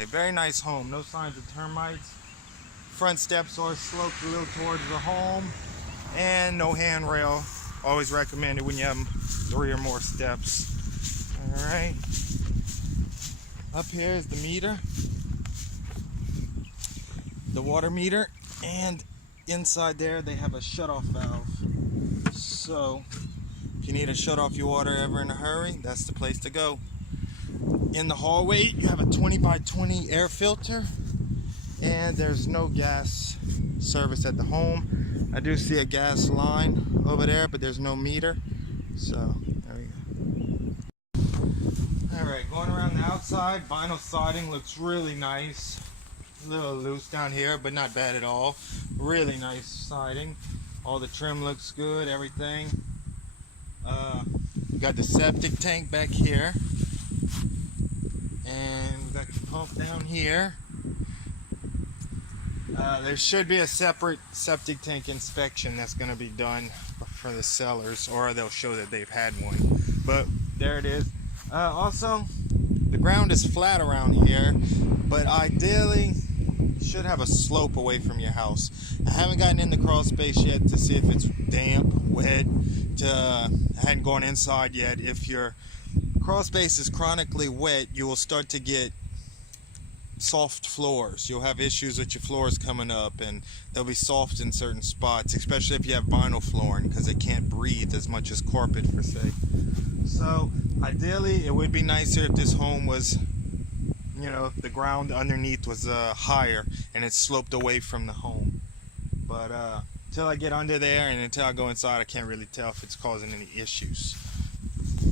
Okay, very nice home. No signs of termites. Front steps are sloped a little towards the home, and no handrail. Always recommended when you have 3 or more steps. All right. Up here is the meter, the water meter, and inside there they have a shutoff valve. So if you need to shut off your water ever in a hurry, that's the place to go. In the hallway you have a 20 by 20 air filter, and there's no gas service at the home. I do see a gas line over there, but there's no meter. So there we go. Alright, going around the outside, vinyl siding looks really nice. A little loose down here, but not bad at all. Really nice siding. All the trim looks good, everything. We got the septic tank back here. And we got the pump down here. There should be a separate septic tank inspection that's going to be done for the sellers, or they'll show that they've had one. But there it is. Also, the ground is flat around here, but ideally you should have a slope away from your house. I haven't gotten in the crawl space yet to see if it's damp, wet. I hadn't gone inside yet. If your crawl space is chronically wet, you will start to get soft floors. You'll have issues with your floors coming up, and they'll be soft in certain spots, especially if you have vinyl flooring, because they can't breathe as much as carpet, for say. So ideally it would be nicer if this home was, you know, the ground underneath was higher and it sloped away from the home. But until I get under there and until I go inside, I can't really tell if it's causing any issues.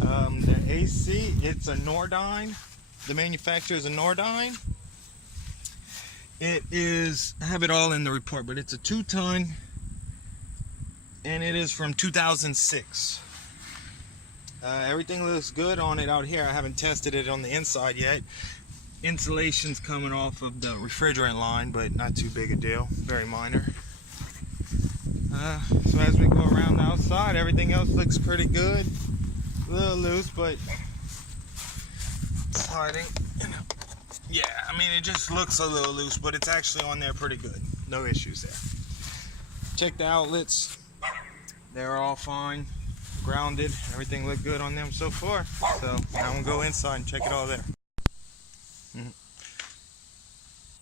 The AC, it's a Nordyne. The manufacturer is a Nordyne. It is, I have it all in the report, but it's a 2-ton, and it is from 2006. Everything looks good on it out here. I haven't tested it on the inside yet. Insulation's coming off of the refrigerant line, but not too big a deal, very minor. So as we go around the outside, everything else looks pretty good. A little loose, but sliding. Yeah, I mean, it just looks a little loose, but it's actually on there pretty good. No issues there. Check the outlets. They're all fine. Grounded. Everything looked good on them so far. So now I'm going to go inside and check it all there.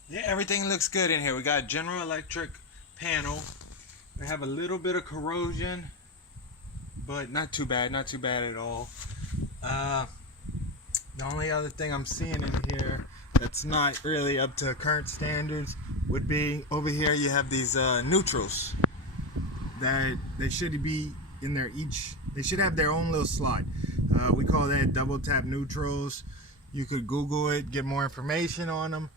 Yeah, everything looks good in here. We got a General Electric panel. We have a little bit of corrosion, but not too bad at all. The only other thing I'm seeing in here that's not really up to current standards would be over here you have these neutrals that they should be in there they should have their own little slot. We call that double tap neutrals. You could Google it, get more information on them,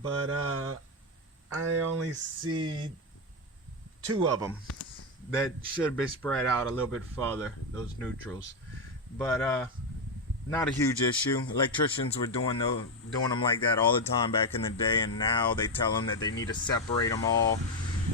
but I only see 2 of them that should be spread out a little bit further, those neutrals. But not a huge issue. Electricians were doing them like that all the time back in the day, and now they tell them that they need to separate them all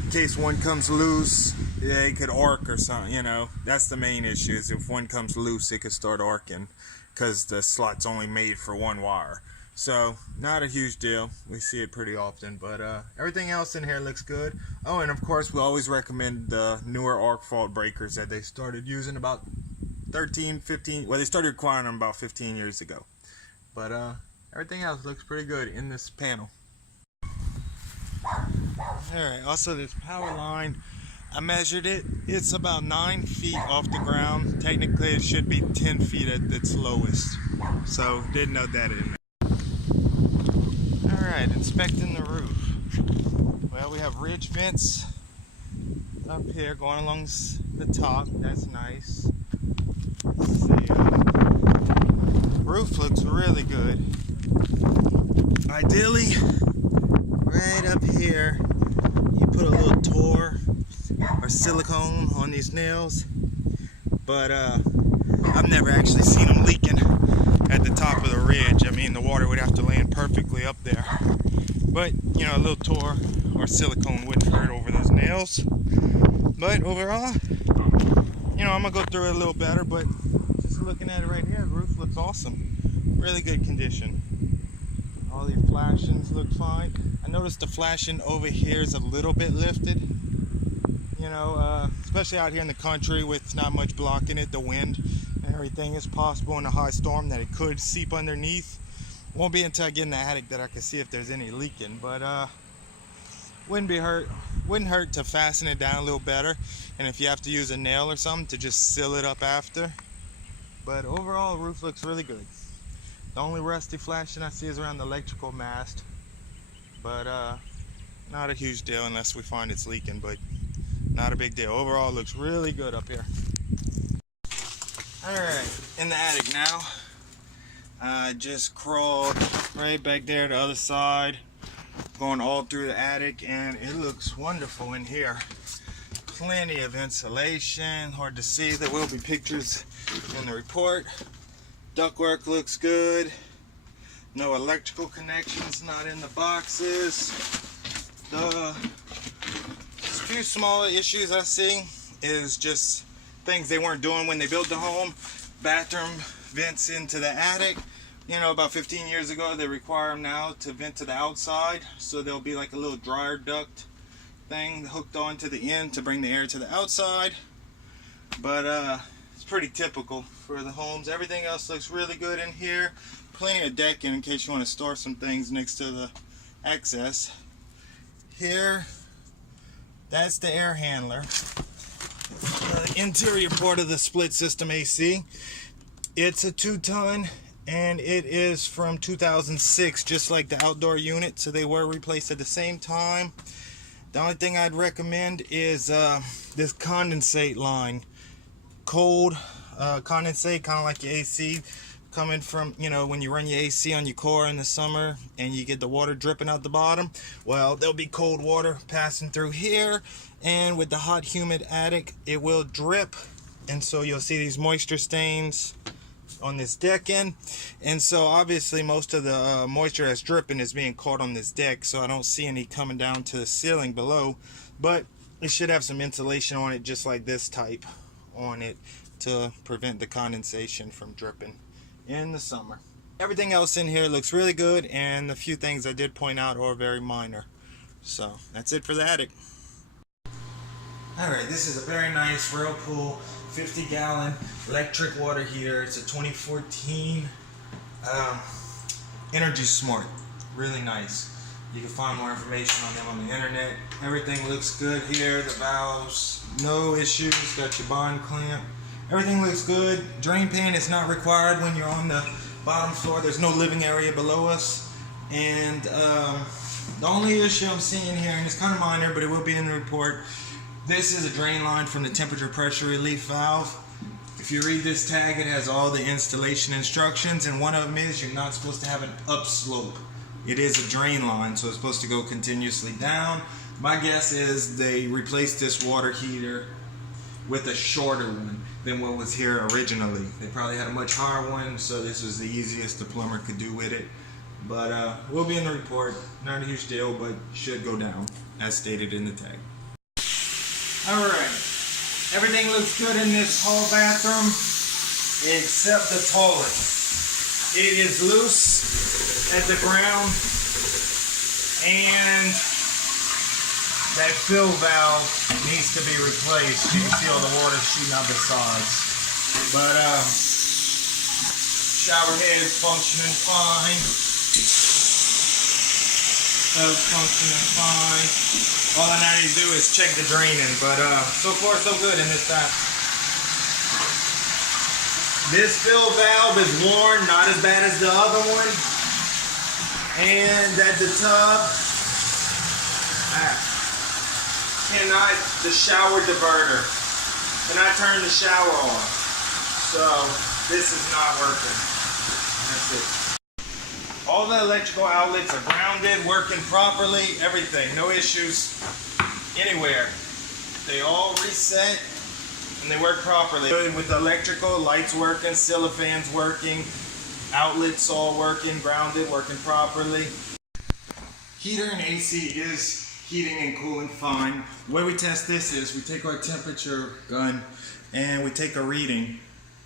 in case one comes loose. It could arc or something, you know. That's the main issue, is if one comes loose, it could start arcing because the slot's only made for 1 wire. So not a huge deal. We see it pretty often, but everything else in here looks good. Oh, and of course we always recommend the newer arc fault breakers that they started using about 15, well, they started requiring them about 15 years ago. But everything else looks pretty good in this panel. Alright, also this power line, I measured it. It's about 9 feet off the ground. Technically it should be 10 feet at its lowest. So did note that in there. Alright, inspecting the roof. Well, we have ridge vents up here going along the top. That's nice. Let's see, roof looks really good. Ideally, right up here, you put a little Tor or silicone on these nails, but I've never actually seen them leaking at the top of the ridge. I mean, the water would have to land perfectly up there, but you know, a little Tor or silicone wouldn't hurt over those nails. But overall, you know, I'm gonna go through it a little better, but just looking at it right here, the roof looks awesome. Really good condition. All the flashings look fine. I noticed the flashing over here is a little bit lifted. You know, especially out here in the country with not much blocking it, the wind and everything is possible in a high storm that it could seep underneath. Won't be until I get in the attic that I can see if there's any leaking, but wouldn't hurt to fasten it down a little better, and if you have to use a nail or something to just seal it up after. But overall, the roof looks really good. The only rusty flashing I see is around the electrical mast, but not a huge deal unless we find it's leaking, but not a big deal. Overall, it looks really good up here. Alright, in the attic now. I just crawled right back there to the other side, going all through the attic, and it looks wonderful in here. Plenty of insulation, hard to see. There will be pictures in the report. Ductwork looks good. No electrical connections, not in the boxes. The few small issues I see is just things they weren't doing when they built the home. Bathroom vents into the attic. You know, about 15 years ago, they require them now to vent to the outside. So there'll be like a little dryer duct thing hooked onto the end to bring the air to the outside. But it's pretty typical for the homes. Everything else looks really good in here. Plenty of decking in case you want to store some things next to the access. Here, that's the air handler. The interior part of the split system AC. It's a 2-ton and it is from 2006, just like the outdoor unit, so they were replaced at the same time. The only thing I'd recommend is this condensate line. Cold condensate, kind of like your AC, coming from, you know, when you run your AC on your car in the summer and you get the water dripping out the bottom. Well, there'll be cold water passing through here, and with the hot humid attic it will drip, and so you'll see these moisture stains on this decking. And so obviously most of the moisture that's dripping is being caught on this deck, so I don't see any coming down to the ceiling below, but it should have some insulation on it just like this type on it to prevent the condensation from dripping in the summer. Everything else in here looks really good, and the few things I did point out are very minor. So that's it for the attic. Alright, this is a very nice Whirlpool 50-gallon electric water heater. It's a 2014 Energy Smart. Really nice. You can find more information on them on the internet. Everything looks good here. The valves, no issues. Got your bond clamp. Everything looks good. Drain pan is not required when you're on the bottom floor. There's no living area below us. And the only issue I'm seeing here, and it's kind of minor, but it will be in the report, this is a drain line from the temperature pressure relief valve. If you read this tag, it has all the installation instructions, and one of them is you're not supposed to have an upslope. It is a drain line, so it's supposed to go continuously down. My guess is they replaced this water heater with a shorter one than what was here originally. They probably had a much higher one, so this was the easiest the plumber could do with it. But will be in the report. Not a huge deal, but should go down as stated in the tag. Alright, everything looks good in this hall bathroom except the toilet. It is loose at the ground, and that fill valve needs to be replaced. You can see all the water shooting out the sides. But shower head is functioning fine. That's functioning fine. All I now need to do is check the draining, but so far so good in this bath. This fill valve is worn, not as bad as the other one. And at the tub, cannot, the shower diverter, cannot turn the shower on. So this is not working. That's it. All the electrical outlets are grounded, working properly, everything. No issues anywhere. They all reset and they work properly. With the electrical, lights working, ceiling fans working, outlets all working, grounded, working properly. Heater and AC is heating and cooling fine. The way we test this is we take our temperature gun and we take a reading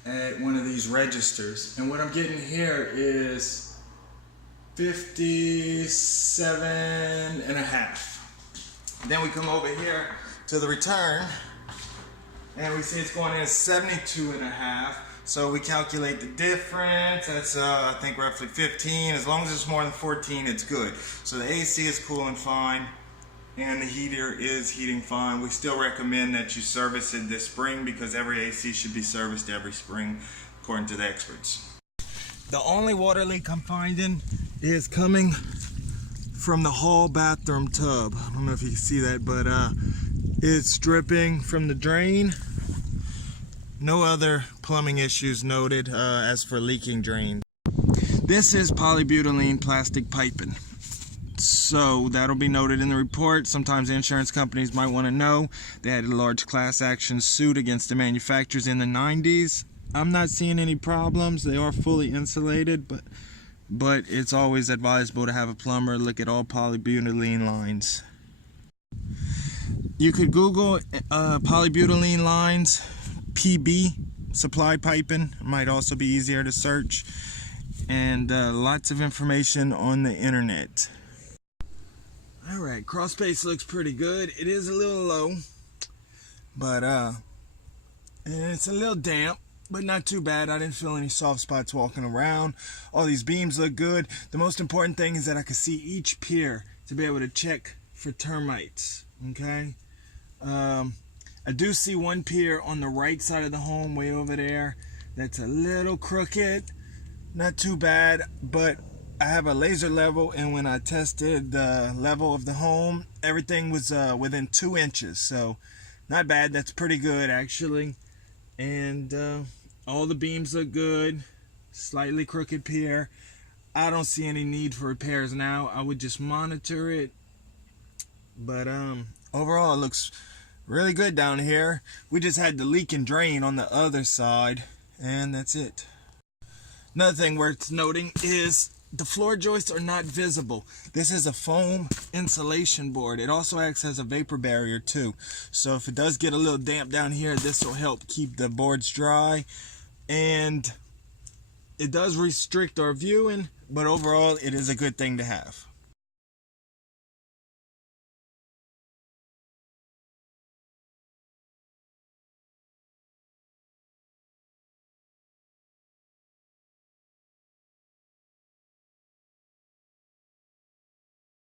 at one of these registers. And what I'm getting here is 57.5. Then we come over here to the return, and we see it's going in at 72.5. So we calculate the difference. That's I think roughly 15. As long as it's more than 14, it's good. So the AC is cooling fine, and the heater is heating fine. We still recommend that you service it this spring because every AC should be serviced every spring, according to the experts. The only water leak I'm finding is coming from the hall bathroom tub. I don't know if you can see that, but it's dripping from the drain. No other plumbing issues noted as for leaking drain. This is polybutylene plastic piping. So that'll be noted in the report. Sometimes insurance companies might want to know. They had a large class action suit against the manufacturers in the 90s. I'm not seeing any problems. They are fully insulated, but it's always advisable to have a plumber look at all polybutylene lines. You could Google polybutylene lines, PB, supply piping. It might also be easier to search. And lots of information on the internet. Alright, crawl space looks pretty good. It is a little low, but it's a little damp, but not too bad. I didn't feel any soft spots walking around. All these beams look good. The most important thing is that I could see each pier to be able to check for termites. Okay, I do see one pier on the right side of the home, way over there, that's a little crooked. Not too bad, but I have a laser level, and when I tested the level of the home, everything was within 2 inches, so not bad. That's pretty good actually. And all the beams look good. Slightly crooked pier. I don't see any need for repairs now. I would just monitor it, but overall it looks really good down here. We just had the leak and drain on the other side, and that's it. Another thing worth noting is the floor joists are not visible. This is a foam insulation board. It also acts as a vapor barrier too. So if it does get a little damp down here, this will help keep the boards dry. And it does restrict our viewing, but overall it is a good thing to have.